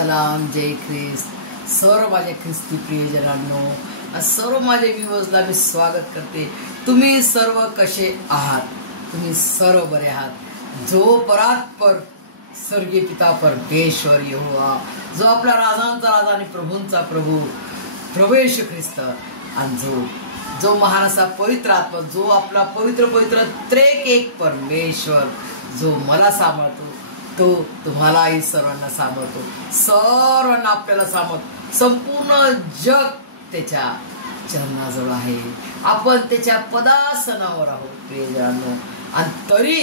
सलाम, जय ख्रिस्त. सर्व माझे ख्रिस्ती प्रियजनांनो, सर्व माझे व्ह्यूअर्सला मी स्वागत करते. तुम्ही सर्व कसे आहात? तुम्ही सर्व बरे आहात? जो परात्पर स्वर्गीय पिता परमेश्वर यहोवा, जो आपला राजांचा राजा आणि प्रभूंचा प्रभू प्रभू येशू ख्रिस्त, आणि जो महान असा पवित्र आत्मा, जो आपला पवित्र पवित्र त्रेक एक परमेश्वर, जो मला सांभाळतो, तो तुम्हालाही सर्वांना सांभाळतो. सर्वांना आपल्याला सांभाळतो. संपूर्ण जग त्याच्या चरणाजवळ आहे. आपण त्याच्या पदासनावर आहोत प्रियजनांनो, आणि तरी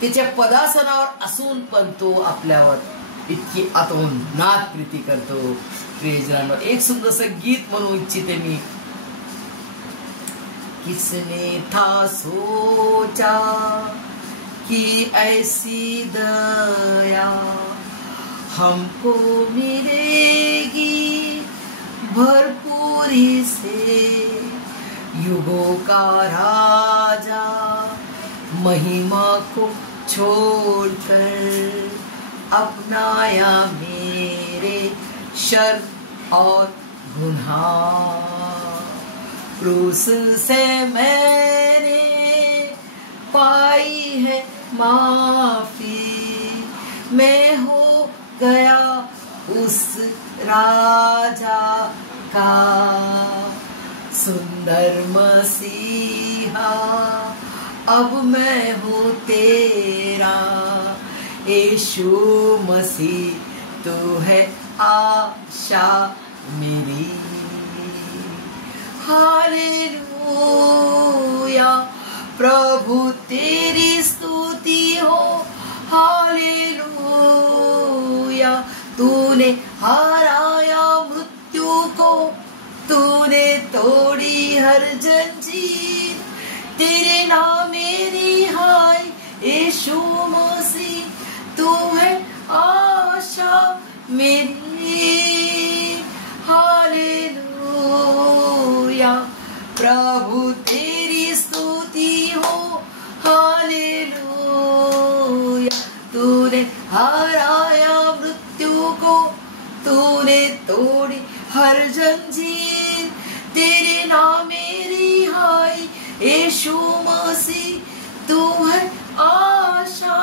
त्याच्या पदासनावर असून पण तो आपल्यावर इतकी अतोनात प्रीती करतो. प्रियजनांनो, एक सुंदरसं गीत म्हणू इच्छिते मी. किसने था सोचा कि ऐसी दया हमको मिलेगी भरपूरी से. युगों का राजा महिमा को छोड़कर अपनाया मेरे शर और गुनाह. क्रूस से मैंने पाई है माफी, मैं हो गया उस राजा का सुंदर मसीहा. अब मैं हूँ तेरा यीशु मसीह, तू है आशा मेरी. हालेलुया, प्रभु तेरी स्तुति हो. हालेलुया, तूने हराया मृत्यु को, तूने तोड़ी हर जंजीर. तेरे नाम मेरी हाय यीशु मसीह, तू है आशा मेरी. हालेलुया, प्रभु तेरी स्तुति हो. हालेलुया, तूने हराया मृत्यु को, तूने तोड़ी हर जंजीर. तेरे नाम मेरी हाय यीशु मसीह, तू है आशा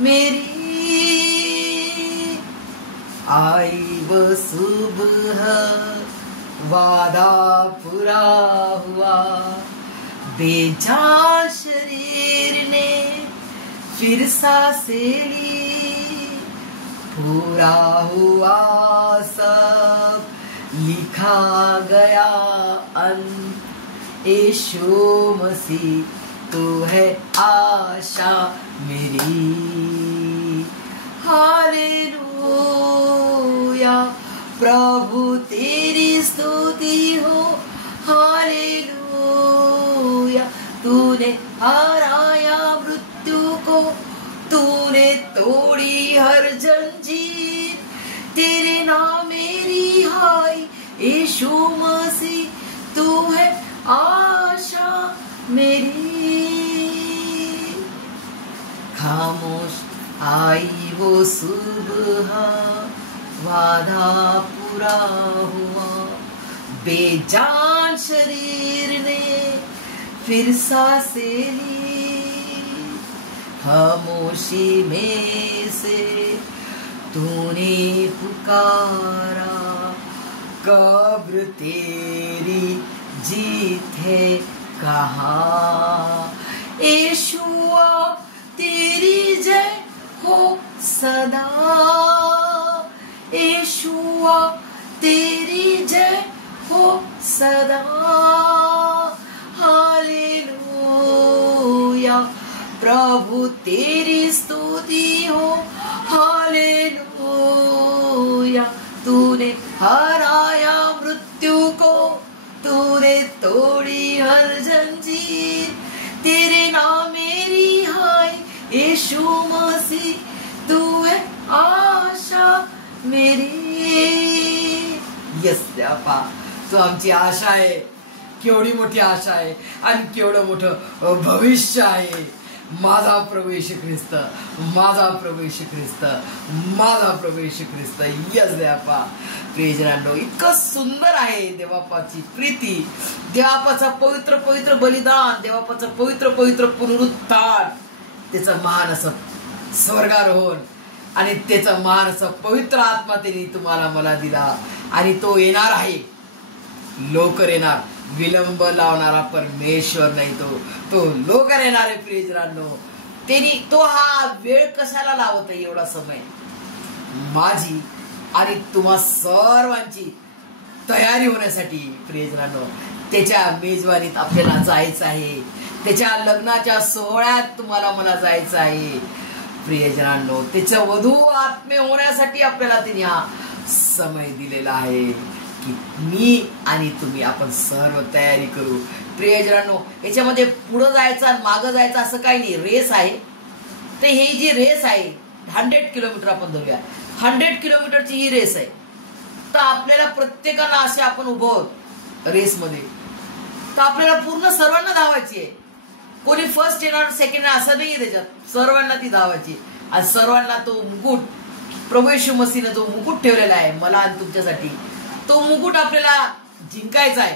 मेरी. आई वो सुबह, वादा पूरा हुआ, बेजान शरीर ने फिर सांसें ली. पूरा हुआ सब, लिखा गया अंत. यीशु मसीह, तू है आशा मेरी. हालेलुया, प्रभु तेरी स्तुति हो. हालेलुया, तूने हराया मृत्यु को, तूने तोड़ी हर जंजीर. तेरे नाम मेरी हाय यीशु मसीह, तू है आशा मेरी. खामोश आई वो सुबह, वादा पूरा हुआ, बेजान शरीर ने फिर सांसें ली. खामोशी में से तूने पुकारा, कब्र तेरी जीत है कहाँ. यीशुआ तेरी जय हो सदा. यीशुआ तेरी जय हो सदा. हालेलुया, प्रभु तेरी स्तुति हो. हालेलुया, तूने हराया मृत्यु को, तूने तोड़ी हर जंजीर. तेरे नाम मेरी हाय यीशु मसीह, तू है आशा मेरी. यस बापा, तू आमची आशा आहे. केवढी मोठी आशा आहे आणि केवढं मोठं भविष्य आहे. माझा प्रभू येशू ख्रिस्त, माझा प्रभू येशू ख्रिस्त, माझा प्रभू येशू ख्रिस्त. यस देवापा. प्रेज रांडो, इतकं सुंदर आहे देवापाची प्रीती, देवापाचा पवित्र पवित्र बलिदान, देवापाचा पवित्र पवित्र पुनरुत्थान, त्याचं महान असं स्वर्गारोहण आणि त्याचा महान असं पवित्र आत्मा त्यांनी तुम्हाला मला दिला. आणि तो येणार आहे, लवकर येणार. विलंब लावणारा परमेश्वर नाही, तो लवकर येणार आहे. प्रियजनांनो, त्यांनी तो हा वेळ कशाला लावत आहे, एवढा समय माझी आणि तुम्हा सर्वांची तयारी होण्यासाठी. प्रियजनांनो, त्याच्या मेजवानीत आपल्याला जायचं आहे, त्याच्या लग्नाच्या सोहळ्यात तुम्हाला मला जायचं आहे. प्रियजनांनो, त्याच्या वधू आत्मे होण्यासाठी आपल्याला तिने हा समय दिलेला आहे की मी आणि तुम्ही आपण सर्व तयारी करू. प्रियजनांनो, याच्यामध्ये पुढे जायचं आणि मागं जायचं असं काही नाही, रेस आहे. तर ही जी रेस आहे 100 किलोमीटर आपण धरूया, 100 किलोमीटरची ही रेस आहे. तर आपल्याला प्रत्येकाला असे आपण उभं आहोत रेसमध्ये, तर आपल्याला पूर्ण सर्वांना धावायची आहे. कोणी फर्स्ट येणार सेकंड येणार असं नाही, त्याच्यात सर्वांना ती धावायची. आणि सर्वांना तो मुकुट, प्रभू येशू मसीहने जो मुकुट ठेवलेला आहे मला आणि तुमच्यासाठी, तो मुकुट आपल्याला जिंकायचा आहे.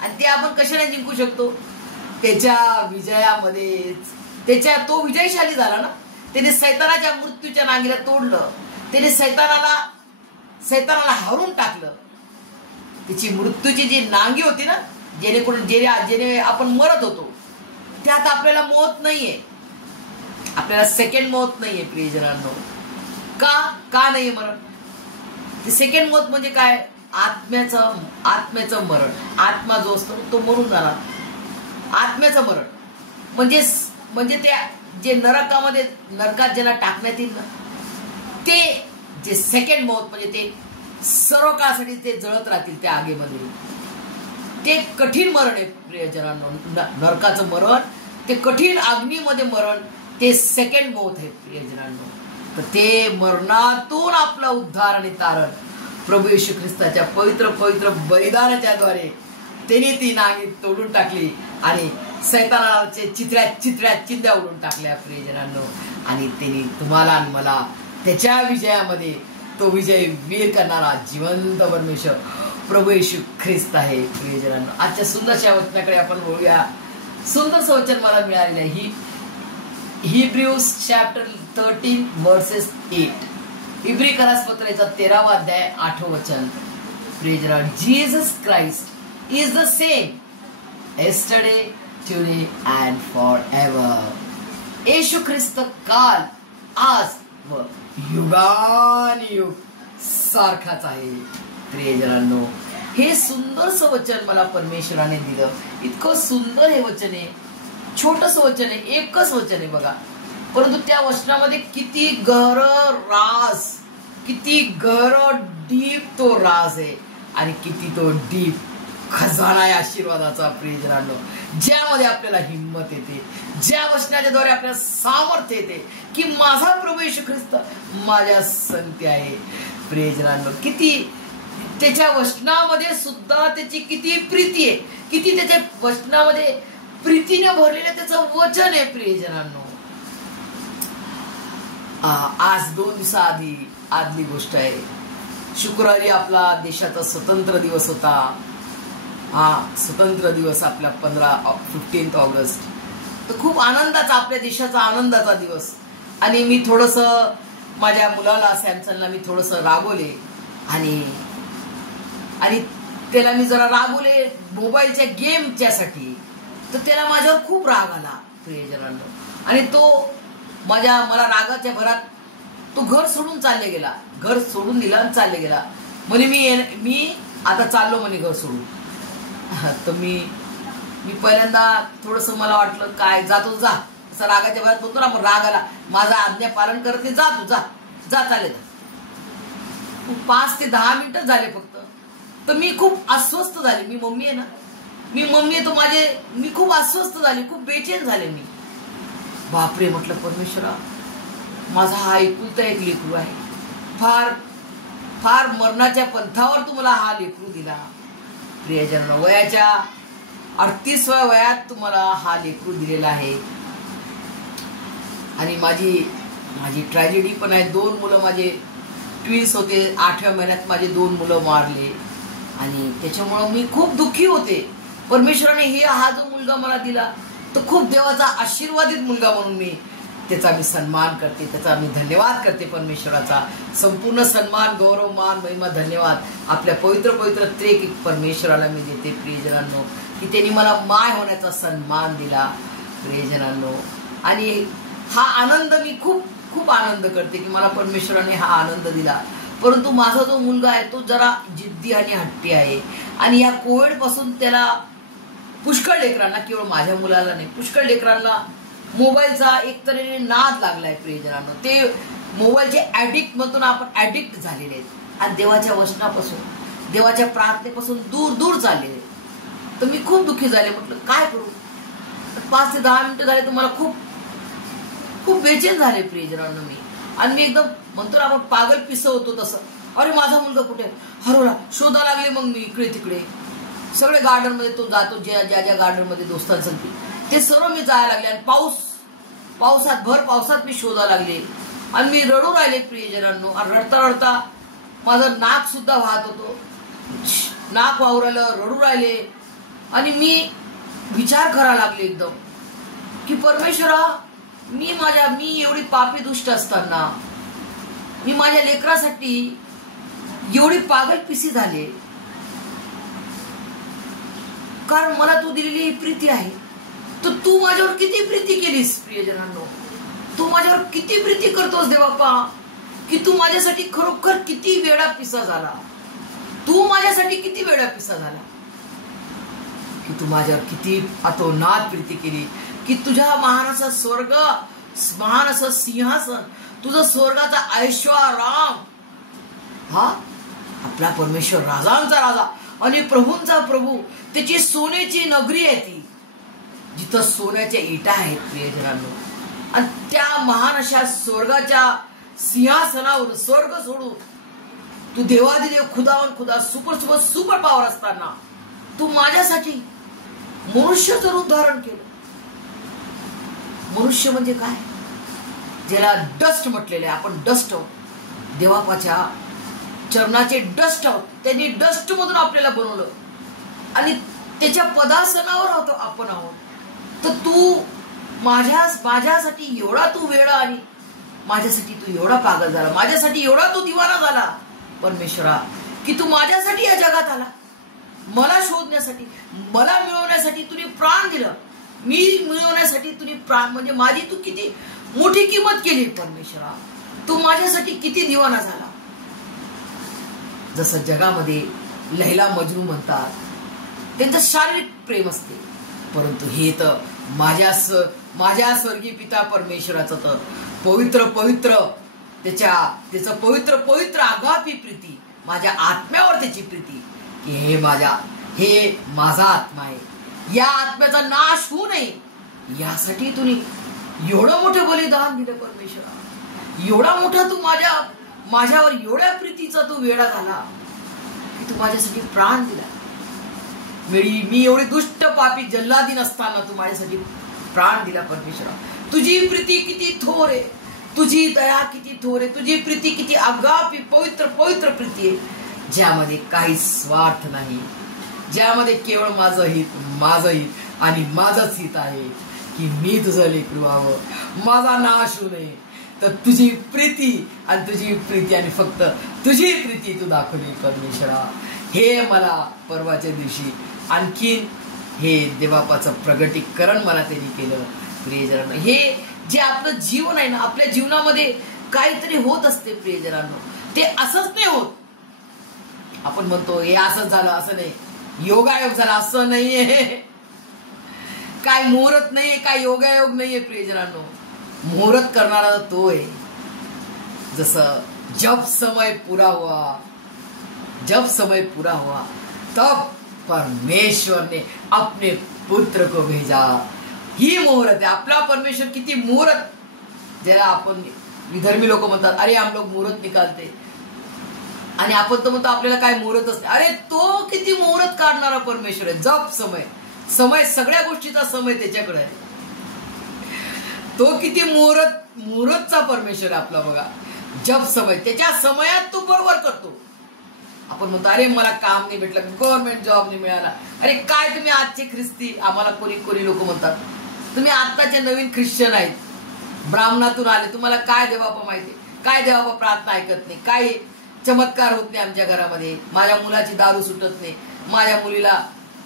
आणि ते आपण कशाने जिंकू शकतो? त्याच्या विजयामध्ये. तो विजयशाली झाला ना, त्याने सैतानाच्या मृत्यूच्या नांगीला तोडलं, त्याने सैतानाला हरून टाकलं. त्याची मृत्यूची जी नांगी होती ना, जेणे आपण मरत होतो, त्यात आपल्याला मौत नाहीये, आपल्याला सेकंड मौत नाहीये. प्रियजनांनो, का नाहीये मरण? ते सेकंड मौत म्हणजे काय? आत्म्याचं मरण. आत्मा जो असतो तो मरून जाणार. आत्म्याचं मरण म्हणजे ते जे नरकात ज्याला टाकण्यात येईल ना, ते जे सेकंड मौत म्हणजे ते सर्व काळासाठी ते जळत राहतील त्या आगीमध्ये. ते कठीण मरण आहे प्रियजनांनो. नरकाचं मरण, ते कठीण अग्नीमध्ये मरण, ते सेकंड मौत आहे प्रियजनांनो. तर ते मरणातून आपला उद्धार आणि तारण प्रभू येशू ख्रिस्ताच्या पवित्र पवित्र बलिदानाच्या द्वारे त्यांनी ती नांगी तोडून टाकली आणि सैतानाचे चिंध्या उडून टाकल्या प्रियजनांनो. आणि त्यांनी तुम्हाला आणि मला त्याच्या विजयामध्ये तो विजय वीर करणारा जिवंत परमेश्वर प्रभू येशू ख्रिस्त आहे. प्रियजनांनो, आजच्या सुंदरशा वचनाकडे आपण बोलूया. सुंदर वचन मला मिळालेलं आहे हिब्रूज चॅप्टर 13 वर्सेस 8. इब्री करासपत्राचा 13वा अध्याय 8वं वचन. Praise Lord. Jesus Christ is the same yesterday, today and forever. येशू ख्रिस्त काल, आज व युगानुयुग सारखाच आहे. प्रियजनांनो, हे सुंदरसं वचन मला परमेश्वराने दिलं. इतकं सुंदर हे वचन आहे. छोटस वचन आहे, एकच वचन आहे बघा, परंतु त्या वचनामध्ये किती गहर राज, किती गहर डीप तो राज आहे आणि किती तो डीप खजाना आहे आशीर्वादाचा. प्रियजनांनो, ज्यामध्ये आपल्याला हिंमत येते, ज्या वचनाच्या द्वारे आपल्याला सामर्थ्य येते की माझा प्रभू येशू ख्रिस्त माझ्या संगती आहे. प्रियजनांनो, किती त्याच्या वचनामध्ये सुद्धा त्याची किती प्रीती आहे, किती त्याच्या वचनामध्ये प्रीतीने भरलेलं त्याचं वचन आहे. प्रियजनांनो, आज 2 दिवसाआधी आदली गोष्ट आहे, शुक्रवारी आपला देशाचा स्वतंत्र दिवस होता. स्वतंत्र दिवस आपला 15 ऑगस्ट. तर खूप आनंदाचा, आपल्या देशाचा आनंदाचा दिवस. आणि मी थोडस माझ्या मुलाला सॅमसनला मी थोडस रागवले आणि त्याला मी जरा रागवले मोबाईलच्या गेमच्यासाठी. तर त्याला माझ्यावर खूप राग आला प्रियजनांनो. आणि तो मला रागाच्या भरात तो घर सोडून चालले गेला, घर सोडून दिला आणि चालले गेला. म्हणे मी आता चाललो म्हणे घर सोडून. तर मी पहिल्यांदा थोडस मला वाटलं काय जातो जा, असं रागाच्या भरात बोलतो ना, मग राग आला, माझा आज्ञा पालन करत नाही, जा तू जा चाले जा. 5 ते 10 मिनिटं झाले फक्त. तर मी खूप अस्वस्थ झाले. मी मम्मी आहे तो मी खूप अस्वस्थ झाले, खूप बेचैन झाले मी. बापरे, म्हटलं परमेश्वरा, माझा हा एकुलता एक लेकरू आहे, फार फार मरणाच्या पंथावर तू मला हा लेकरू दिला. प्रियजन, वयाच्या 38व्या वयात तुम्हाला हा लेकरू दिलेला आहे. आणि माझी माझी ट्रॅजेडी पण आहे. 2 मुलं माझे ट्विन्स होते. 8व्या महिन्यात माझे 2 मुलं मारले आणि त्याच्यामुळं मी खूप दुःखी होते. परमेश्वराने हा जो मुलगा मला दिला तो खूप देवाचा आशीर्वादित मुलगा म्हणून मी त्याचा मी सन्मान करते, त्याचा मी धन्यवाद करते. परमेश्वराचा संपूर्ण सन्मान, गौरव, मान, महिमा, धन्यवाद आपल्या पवित्र पवित्र त्रिएक परमेश्वराला मी देते प्रियजनांनो, की त्यांनी मला माय होण्याचा सन्मान दिला प्रियजनांनो. आणि हा आनंद मी खूप खूप आनंद करते की मला परमेश्वराने हा आनंद दिला. परंतु माझा जो मुलगा आहे तो जरा जिद्दी आणि हट्टी आहे आणि या कोविड पासून त्याला पुष्कळ लेकरांना, केवळ माझ्या मुलाला नाही, पुष्कळ लेकरांना मोबाईलचा एक तऱ्हेने नाद लागलाय प्रियजनांनो. ते मोबाईलचे ऍडिक्ट म्हणतो ना आपण, ऍडिक्ट झालेले आहेत आणि देवाच्या वचनापासून, देवाच्या प्रार्थनेपासून दूर दूर चाललेले. तर मी खूप दुःखी झाले. म्हटलं काय करू. 5 ते 10 मिनिटं झाले तर मला खूप खूप बेचैन झाले प्रियजनांनो मी. आणि मी एकदम म्हणतो ना आपण पागल पिसं होतो तसं, अरे माझा मुलगा कुठे हरवला, शोधा लागले. मग मी इकडे तिकडे सगळे गार्डन मध्ये तो जातो, ज्या ज्या गार्डन मध्ये दोस्तांसाठी ते सर्व मी जायला लागले. आणि भर पावसात मी शोधा लागले आणि मी रडू राहिले प्रियजनांनो. आणि रडता रडता माझं नाक सुद्धा वाहत होतो, नाक वावरायला, रडू राहिले. आणि मी विचार करायला लागले एकदम की परमेश्वरा, मी एवढी पापी दुष्ट असताना मी माझ्या लेकरासाठी एवढी पागल पिसी झाले, कारण मला तू दिलेली ही प्रीती आहे. तर तू माझ्यावर किती प्रीती केलीस प्रियजनांनो, तू माझ्यावर किती प्रीती करतोस देवाप्पा, की तू माझ्यासाठी खरोखर किती वेडा पिसा झाला. तू माझ्यासाठी किती वेडा पिसा झाला, की तू माझ्यावर किती अतोनात प्रीती केली, की तुझ्या महान असं सिंहासन, तुझं स्वर्गाचा ऐश्वराम, हा आपला परमेश्वर राजांचा राजा आणि प्रभूंचा प्रभू, त्याची सोन्याची नगरी आहे ती, जिथं सोन्याच्या इटा आहेत प्रियजनांनो. आणि त्या महान अशा स्वर्गाच्या सिंहासनावर स्वर्ग सोडून तू देवादिदेव, खुदावन खुदा, सुपर पॉवर असताना तू माझ्यासाठी मनुष्याचं रूप धारण केलं. मनुष्य म्हणजे काय, ज्याला डस्ट म्हटलेले, आपण डस्ट आहोत, देवापाच्या चरणाचे डस्ट आहोत. त्यांनी डस्ट मधून आपल्याला बनवलं आणि त्याच्या पदासनावर होतो आपण आहोत. तर तू माझ्यासाठी एवढा तू वेडा आणि माझ्यासाठी तू एवढा पागल झाला, माझ्यासाठी एवढा तू दिवाना झाला परमेश्वरा, की तू माझ्यासाठी या जगात आला, मला शोधण्यासाठी, मला मिळवण्यासाठी तुझे प्राण दिलं. मी मिळवण्यासाठी तुझे प्राण, म्हणजे माझी तू किती मोठी किंमत केली परमेश्वरा. तू माझ्यासाठी किती दिवाना झाला. जसं जगामध्ये लैला मजनू म्हणतात, त्यांचं शारीरिक प्रेम असते, परंतु हे तर माझ्या स्वर्गीय पिता परमेश्वराचं तर पवित्र पवित्र त्याचं पवित्र पवित्र आगापी प्रीती, माझ्या आत्म्यावर त्याची प्रीती, की हे माझा आत्मा आहे, या आत्म्याचा नाश होऊ नये यासाठी तुम्ही एवढं मोठं बलिदान दिलं परमेश्वरा. एवढा मोठा तू माझ्यावर एवढ्या प्रीतीचा तू वेडा झाला की तू माझ्यासाठी प्राण दिला. मी एवढी दुष्ट पापी जल्लादी नसताना तू माझ्यासाठी प्राण दिला परमेश्वरा. तुझी प्रीती किती थोर आहे, तुझी दया किती थोर आहे, तुझी प्रीती किती आगापी पवित्र पवित्र प्रीती आहे, ज्यामध्ये काही स्वार्थ नाही, ज्यामध्ये केवळ माझं हित आणि माझंच हित आहे, की मी तुझं लेकरू व्हावं, माझा नाश होऊ नये. तर तुझी प्रीती आणि फक्त तुझी प्रीती तू दाखवली परमेश्वरा. हे मला परवाच्या दिवशी आणखीन हे देवापाचं प्रगटीकरण मला त्यांनी केलं प्रियजनांनो. हे जे आपलं जीवन आहे ना, आपल्या जीवनामध्ये काहीतरी होत असते प्रियजनांनो, ते असंच नाही होत. आपण म्हणतो हे असंच झालं, असं नाही, योगायोग झाला असं नाहीये, काय मुहूर्त नाहीये, काय योगायोग नाहीये प्रियजनांनो. मुहूर्त करणारा तो आहे. जसं जब समय पूरा हुआ तब परमेश्वर ने अपने पुत्र को भेजा. ही मुहूर्त आहे आपला परमेश्वर. किती मुहूर्त, ज्याला आपण विधर्मी लोक म्हणतात, अरे हम लोग मुहूर्त निकालते, आणि आपण तर म्हणतो आपल्याला काय मुहूर्त असते. अरे तो किती मुहूर्त काढणारा परमेश्वर आहे. जब समय सगळ्या गोष्टीचा समय त्याच्याकडे आहे. तो किती मुहूर्तचा परमेश्वर आहे आपला बघा. जब समय, त्याच्या समयात तो बरोबर करतो. आपण म्हणतो अरे मला काम नाही भेटलं, गव्हर्नमेंट जॉब नाही मिळाला. अरे काय तुम्ही आजचे ख्रिस्ती, आम्हाला कोणी लोक म्हणतात तुम्ही आत्ताचे नवीन ख्रिश्चन आहेत, ब्राह्मणातून आले, तुम्हाला काय देवापा माहिती, काय देवापा प्रार्थना ऐकत नाही, काय चमत्कार होत नाही आमच्या घरामध्ये, माझ्या मुलाची दारू सुटत नाही, माझ्या मुलीला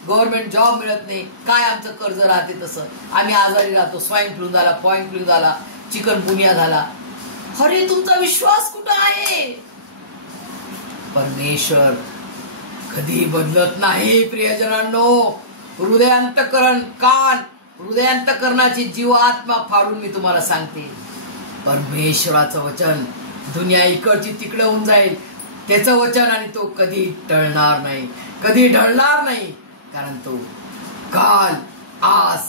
गव्हर्नमेंट जॉब मिळत नाही, काय आमचं कर्ज राहते तसं, आम्ही आजारी राहतो, स्वाईन फ्लू झाला, पॉईंट फ्लू झाला, चिकनगुनिया झाला. अरे तुमचा विश्वास कुठं आहे? परमेश्वर कधी बदलत नाही प्रियजनांनो. हृदयांतकरणाची जीव आत्मा फाडून मी तुम्हाला सांगते, परमेश्वराचं वचन दुनिया इकडची तिकडे होऊन जाईल, त्याचं वचन, आणि तो कधी टळणार नाही, कधी ढळणार नाही. कारण तो काल, आज,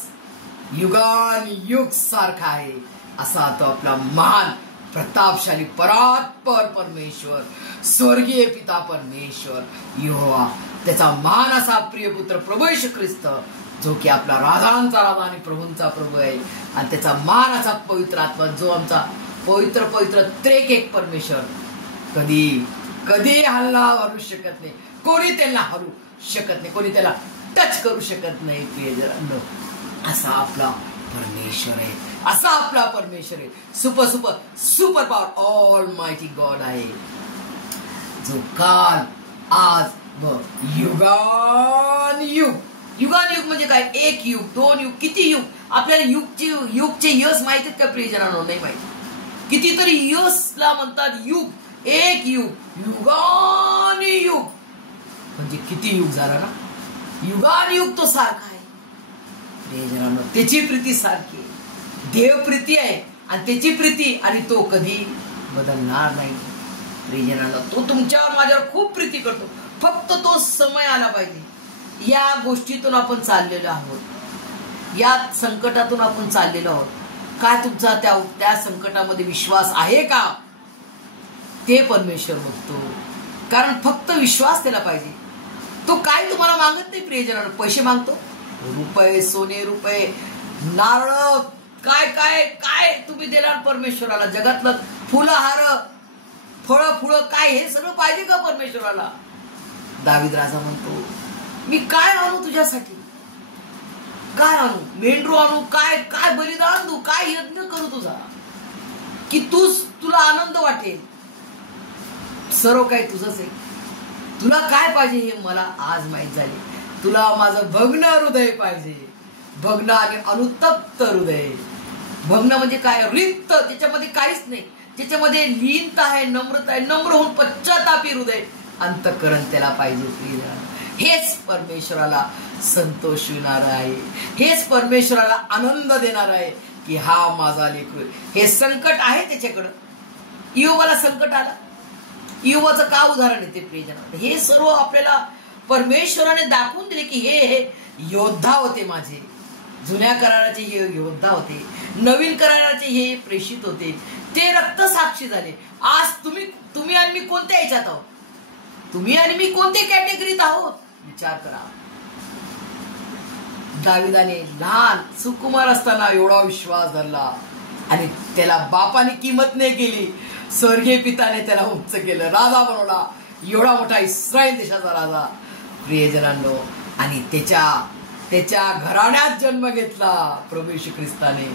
युगान युग सारखा आहे. असा तो आपला महान प्रतापशाली परात्पर परमेश्वर, स्वर्गीय पिता परमेश्वर यहोवा, त्याचा महान असा प्रिय पुत्र प्रभू येशू ख्रिस्त, जो की आपला राजांचा राजा आणि प्रभूंचा प्रभू आहे. आणि त्याचा महान असा पवित्र आत्मा, जो आमचा पवित्र त्रेक एक परमेश्वर, कधी हलू शकत नाही, कोणी त्यांना हलू शकत नाही, कोणी त्याला टच करू शकत नाही. प्रियजनांनो, असा आपला परमेश्वर आहे, असा आपला परमेश्वर आहे. Super power all mighty God आहे, जो काल, आज व युगान युग म्हणजे काय? एक युग, दोन युग, किती युग? आपल्याला युगचे यश माहिती आहेत का प्रियजनांनो? नाही माहिती. कितीतरी यशला म्हणतात युग, एक युग, युगान युग म्हणजे किती युग झाला ना? युगान युग तो सारखा आहे प्रियजनांनो. त्याची प्रीती सारखी आहे, देव प्रीती आहे, आणि त्याची प्रीती, आणि तो कधी बदलणार नाही प्रियजनांनो. तो तुमच्यावर माझ्यावर खूप प्रीती करतो, फक्त तो समय आला पाहिजे. या गोष्टीतून आपण चाललेलो आहोत, या संकटातून आपण चाललेलो आहोत. काय तुमचा त्या संकटामध्ये विश्वास आहे का? ते परमेश्वर बघतो. कारण फक्त विश्वास त्याला पाहिजे. तो काय तुम्हाला मागत नाही प्रियजनांनो. पैसे मागतो, रुपये, सोने, रुपये, नारळ, काय काय काय तुम्ही देणार परमेश्वराला? जगातलं फुलं, हार, फळं, काय हे सगळं पाहिजे का परमेश्वराला? दावीद राजा म्हणतो, मी काय आणू तुझ्यासाठी? काय आणू? मेंढरू आणू? काय काय बलिदान देऊ? काय यज्ञ करू तुझा, की तुला आनंद वाटेल? सर्व काही तुझंच आहे. तुला काय पाहिजे हे मला आज माहित झाले. तुला माझं भग्न हृदय पाहिजे, भग्न आणि अनुतप्त हृदय. भग्न म्हणजे काय? रिक्त, त्याच्यामध्ये काहीच नाही, ज्याच्यामध्ये लीनता आहे, नम्रता आहे, नम्र होऊन पश्चातापी हृदय, अंतःकरण त्याला पाहिजे. हेच परमेश्वराला संतोषविणार आहे, हेच परमेश्वराला आनंद देणार आहे, की हा माझा लेकरू. हे संकट आहे त्याच्याकडं. इयोबाला संकट आलं, इयोबाचं का उदाहरण येते प्रियजन? हे सर्व आपल्याला परमेश्वराने दाखवून दिले की हे योद्धा होते माझे. जुन्या कराराचे हे योद्धा होते, नवीन कराराचे हे प्रेषित होते, ते रक्त साक्षी झाले. आज तुम्ही आणि मी कोणत्या ह्याच्यात आहोत? तुम्ही आणि मी कोणत्या कॅटेगरीत आहोत? विचार करा. दाविदाने लहान सुकुमार असताना एवढा विश्वास धरला, आणि त्याला बापाने किंमत नाही केली, स्वर्गीय पिताने त्याला उंच केलं, राजा बनवला, एवढा मोठा इस्रायल देशाचा राजा प्रियजनांनो. आणि त्याच्या घराण्यात जन्म घेतला प्रभू येशू ख्रिस्ताने.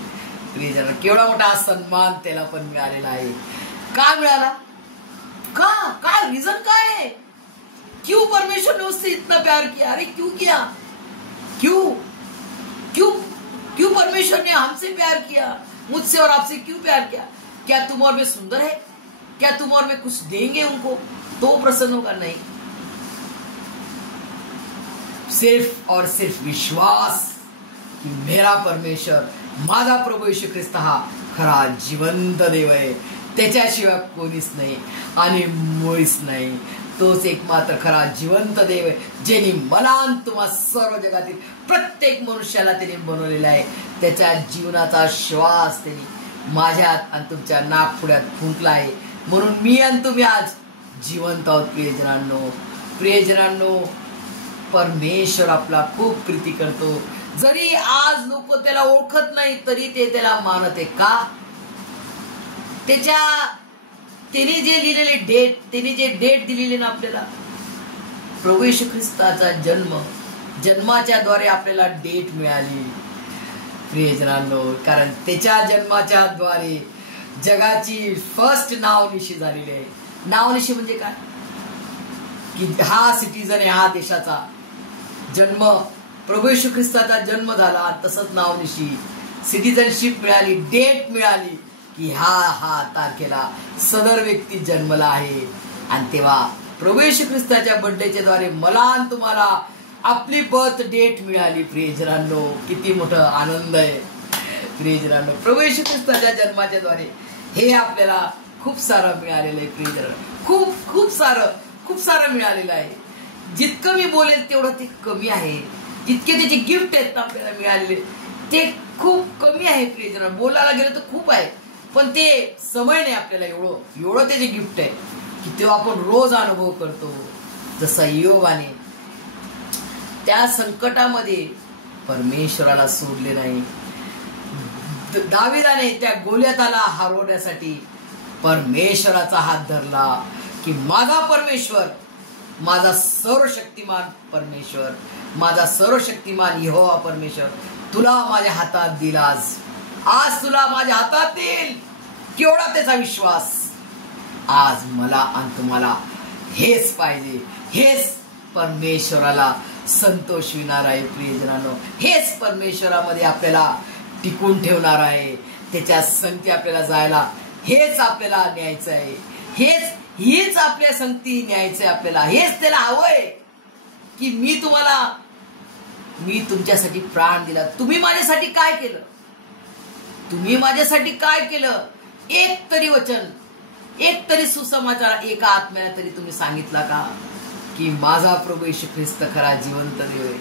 प्रियजन, केवढा मोठा सन्मान त्याला पण मिळालेला आहे. का मिळाला? काय रिझन काय है? क्यों परमेश्वर ने उससे इतना प्यार किया? अरे क्यों किया? क्यों परमेश्वर ने हमसे प्यार किया, मुझसे और आपसे क्यों प्यार किया? क्या तुम और मैं सुंदर है? क्या तुम और मैं कुछ देंगे उनको तो प्रसन्न होगा? नहीं, सिर्फ और सिर्फ विश्वास की मेरा परमेश्वर, माझा प्रभू येशू ख्रिस्त हा खरा जिवंत देव आहे. त्याच्याशिवाय कोणीच नाही आणि मुळीच नाही. तोच एकमात्र खरा जिवंत देव आहे, ज्यांनी मला आणि तुम्हा सर्व जगातील प्रत्येक मनुष्याला त्यांनी बनवलेला आहे. त्याच्या जीवनाचा श्वास त्यांनी माझ्यात आणि तुमच्या नाकपुड्यात फुंकला आहे. म्हणून मी आणि तुम्ही आज जिवंत आहोत. प्रियजनांनो, परमेश्वर आपला खूप प्रीती करतो. जरी आज लोक त्याला ओळखत नाही तरी ते त्याला मानत आहे. का? त्याने जे लिहिलेले त्याने जे डेट दिलेले ना आपल्याला, प्रभू येशू ख्रिस्ताचा जन्माच्या द्वारे आपल्याला डेट मिळाली प्रियजनांनो. कारण त्याच्या जन्माच्या द्वारे जगाची फर्स्ट नावनिशी झालेली आहे. नावनिशी म्हणजे काय? की हा सिटीजन आहे, हा देशाचा जन्म, प्रभू येशू ख्रिस्ताचा जन्म झाला, तसंच नावनिशी सिटीजनशिप मिळाली, डेट मिळाली की हा तारखेला सदर व्यक्ती जन्मला आहे. आणि तेव्हा प्रभू येशू ख्रिस्ताच्या बर्थडेच्या द्वारे मला आणि तुम्हाला आपली बर्थ डेट मिळाली प्रियजनांनो. किती मोठा आनंद आहे प्रियजनांनो. प्रभू येशू ख्रिस्ताच्या जन्माच्या द्वारे हे आपल्याला खूप सारं मिळालेलं आहे प्रियजनांनो. खूप सारं मिळालेलं आहे. जितकं मी बोलेल तेवढं ते कमी आहे. जितके त्याचे गिफ्ट आहेत आपल्याला मिळालेले ते खूप कमी आहे प्रियजनांनो. बोलायला गेलं तर खूप आहे, पण ते समय नाही आपल्याला एवढं त्याचे गिफ्ट आहे की तेव्हा आपण रोज अनुभव करतो. जसं योबाने त्या संकटामध्ये परमेश्वराला सोडले नाही. दाविदाने त्या गोलियाताला हरवण्यासाठी परमेश्वराचा हात धरला की माझा परमेश्वर, माझा सर्वशक्तिमान परमेश्वर, माझा सर्वशक्तिमान यहोवा परमेश्वर तुला माझ्या हातात दिला. आज तुला माझ्या हातात देईल. केवढा त्याचा विश्वास. आज मला आणि तुम्हाला हेच पाहिजे. हेच परमेश्वराला संतोषविणार आहे प्रियजनांनो. हेच परमेश्वरामध्ये आपल्याला टिकून ठेवणार आहे. त्याच्या संगती आपल्याला जायला हेच आपल्याला न्यायचं आहे. हीच आपल्या संगती न्यायचंय आपल्याला. हेच त्याला हवंय की मी तुमच्यासाठी प्राण दिला. तुम्ही माझ्यासाठी काय केलं? तुम्ही माझ्यासाठी काय केलं? एक तरी वचन, एक तरी सुसमाचार एका आत्म्याला तरी तुम्ही सांगितला का की माझा प्रभू येशू ख्रिस्त खरा जिवंत देव आहे.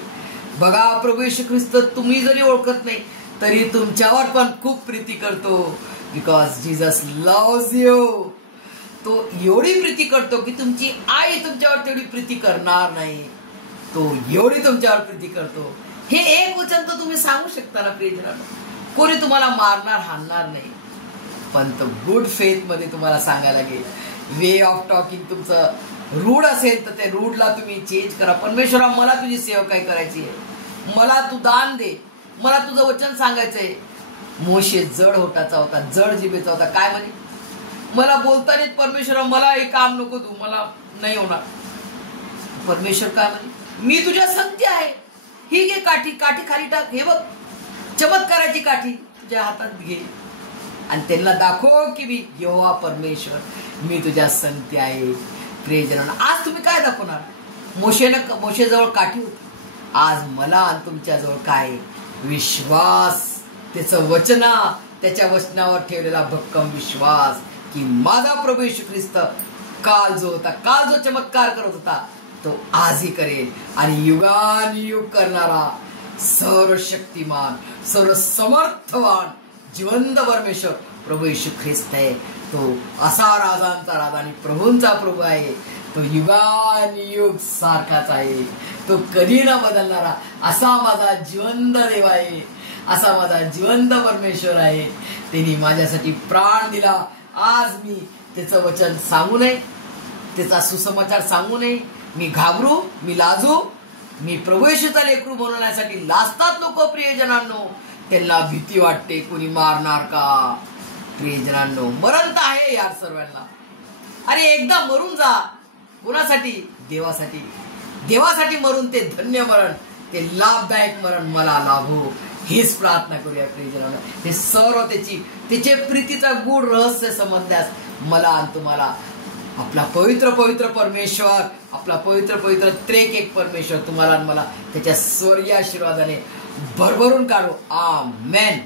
बघा, प्रभू येशू ख्रिस्त तुम्ही जरी ओळखत नाही तरी तुमच्यावर पण खूप प्रीती करतो. Because Jesus loves you. तो एवढी प्रीती करतो की तुमची आई तुमच्यावर तेवढी प्रीती करणार नाही. तो एवढी तुमच्यावर प्रीती करतो. हे एक वचन तर तुम्ही सांगू शकता ना प्रियजनांनो. कोणी तुम्हाला मारणार, हाणणार नाही. पण तो गुड फेथ मध्ये तुम्हाला सांगायला लागेल. वे ऑफ टॉकिंग तुमचं रूढ असेल तर ते रूढला तुम्ही चेंज करा. परमेश्वरा, मला तुझी सेवकाई करायची आहे. मला तू दान दे. मला तुझं वचन सांगायचंय. मोशे जड होटाचा होता, जड जिभेचा होता. काय म्हणे? मला बोलता येत परमेश्वरा, मला हे काम नको, तू मला नाही होणार. परमेश्वर काय म्हणे? मी तुझ्या संगती आहे. ही घे काठी खाली टाक. हे बघ, चमत्काराची काठी तुझ्या हातात घे आणि त्यांना दाखव की मी यहोवा परमेश्वर, मी तुझ्या संगती आहे. प्रियजनांनो, आज तुम्ही काय दाखवणार? मोशेजवळ काठी होती. आज मला आणि तुमच्याजवळ काय? विश्वास. त्याचं वचन, त्याच्या वचनावर ठेवलेला भक्कम विश्वास की माझा प्रभू येशू ख्रिस्त काल जो चमत्कार करत होता तो आजही करेल. आणि युगानुयुग करणारा सर्वशक्तिमान, सर्व समर्थवान, जिवंत परमेश्वर प्रभू येशू ख्रिस्त आहे. तो असा राजांचा राजा आणि प्रभूंचा प्रभू आहे. तो युगानुयुग सारखाच आहे. तो कधी न बदलणारा असा माझा जिवंत देव आहे. असा माझा जिवंत परमेश्वर आहे. त्यांनी माझ्यासाठी प्राण दिला. आज मी त्याचं वचन सांगू नये, त्याचा सुसमाचार सांगू नये. मी घाबरू, मी लाजू. मी प्रभू येशूचा लेकरू बनवण्यासाठी लाजतात लोक प्रियजनांनो. त्यांना भीती वाटते, कोणी मारणार का? प्रियजनांनो, मरण तर आहे यार सर्वांना. अरे एकदा मरून जा. कोणासाठी? देवासाठी. देवासाठी मरून ते धन्य मरण, ते लाभदायक मरण मला लाभो. हीच प्रार्थना करूया प्रियजनांनो. हे सर्व त्याचे प्रीतीचा गूढ रहस्य समजल्यास मला आणि तुम्हाला आपला पवित्र पवित्र परमेश्वर, आपला पवित्र पवित्र त्रेक एक परमेश्वर तुम्हाला आणि मला त्याच्या स्वर्गीय आशीर्वादाने भरभरून काढो. आमेन.